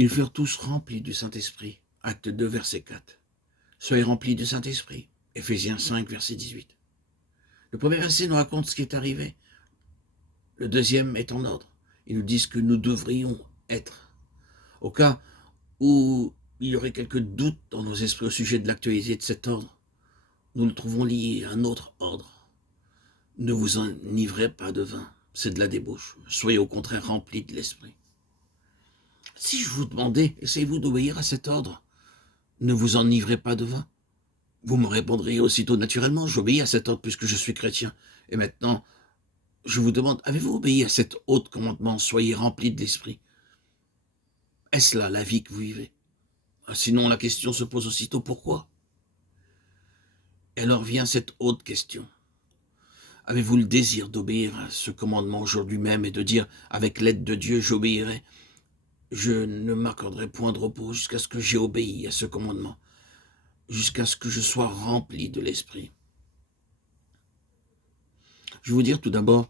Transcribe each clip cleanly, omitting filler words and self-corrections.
Ils furent tous remplis du Saint-Esprit. Acte 2, verset 4. Soyez remplis du Saint-Esprit. Éphésiens 5, verset 18. Le premier verset nous raconte ce qui est arrivé. Le deuxième est en ordre. Ils nous disent que nous devrions être. Au cas où il y aurait quelques doutes dans nos esprits au sujet de l'actualité de cet ordre, nous le trouvons lié à un autre ordre. Ne vous enivrez pas de vin, c'est de la débauche. Soyez au contraire remplis de l'esprit. Si je vous demandais, essayez-vous d'obéir à cet ordre? Ne vous enivrez pas de vin. Vous me répondriez aussitôt naturellement, j'obéis à cet ordre puisque je suis chrétien. Et maintenant, je vous demande, avez-vous obéi à cet haut commandement? Soyez remplis de l'esprit. Est-ce là la vie que vous vivez? Sinon, la question se pose aussitôt, pourquoi? Et alors vient cette haute question. Avez-vous le désir d'obéir à ce commandement aujourd'hui même et de dire, avec l'aide de Dieu, j'obéirai? Je ne m'accorderai point de repos jusqu'à ce que j'ai obéi à ce commandement, jusqu'à ce que je sois rempli de l'esprit. Je vais vous dire tout d'abord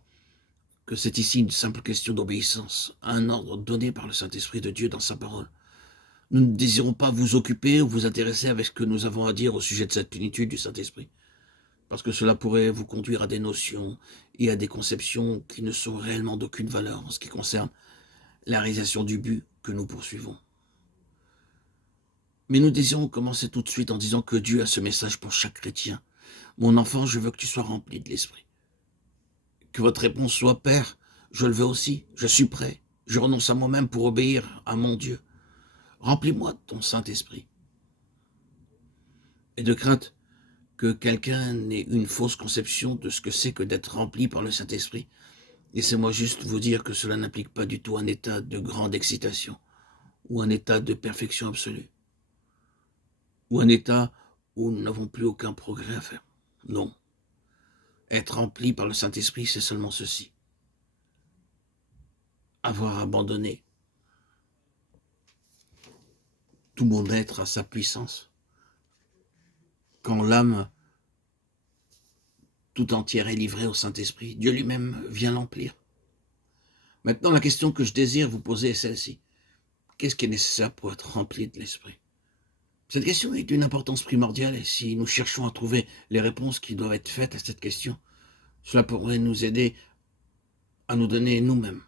que c'est ici une simple question d'obéissance à un ordre donné par le Saint-Esprit de Dieu dans sa parole. Nous ne désirons pas vous occuper ou vous intéresser avec ce que nous avons à dire au sujet de cette plénitude du Saint-Esprit, parce que cela pourrait vous conduire à des notions et à des conceptions qui ne sont réellement d'aucune valeur en ce qui concerne la réalisation du but que nous poursuivons. Mais nous désirons commencer tout de suite en disant que Dieu a ce message pour chaque chrétien. Mon enfant, je veux que tu sois rempli de l'Esprit. Que votre réponse soit, Père, je le veux aussi, je suis prêt, je renonce à moi-même pour obéir à mon Dieu. Remplis-moi de ton Saint-Esprit. Et de crainte que quelqu'un n'ait une fausse conception de ce que c'est que d'être rempli par le Saint-Esprit, laissez-moi juste vous dire que cela n'implique pas du tout un état de grande excitation ou un état de perfection absolue ou un état où nous n'avons plus aucun progrès à faire. Non. Être rempli par le Saint-Esprit, c'est seulement ceci. Avoir abandonné tout mon être à sa puissance. Quand l'âme tout entière est livrée au Saint-Esprit, Dieu lui-même vient l'emplir. Maintenant, la question que je désire vous poser est celle-ci. Qu'est-ce qui est nécessaire pour être rempli de l'Esprit? Cette question est d'une importance primordiale et si nous cherchons à trouver les réponses qui doivent être faites à cette question, cela pourrait nous aider à nous donner nous-mêmes.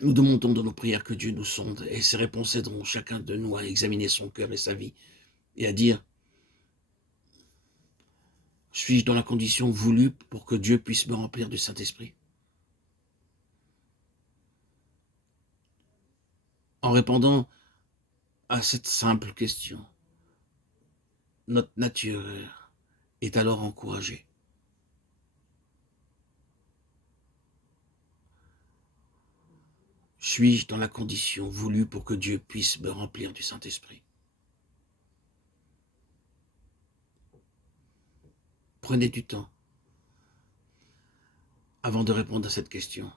Nous demandons dans nos prières que Dieu nous sonde et ses réponses aideront chacun de nous à examiner son cœur et sa vie et à dire: suis-je dans la condition voulue pour que Dieu puisse me remplir du Saint-Esprit? En répondant à cette simple question, notre nature est alors encouragée. Suis-je dans la condition voulue pour que Dieu puisse me remplir du Saint-Esprit? Prenez du temps avant de répondre à cette question.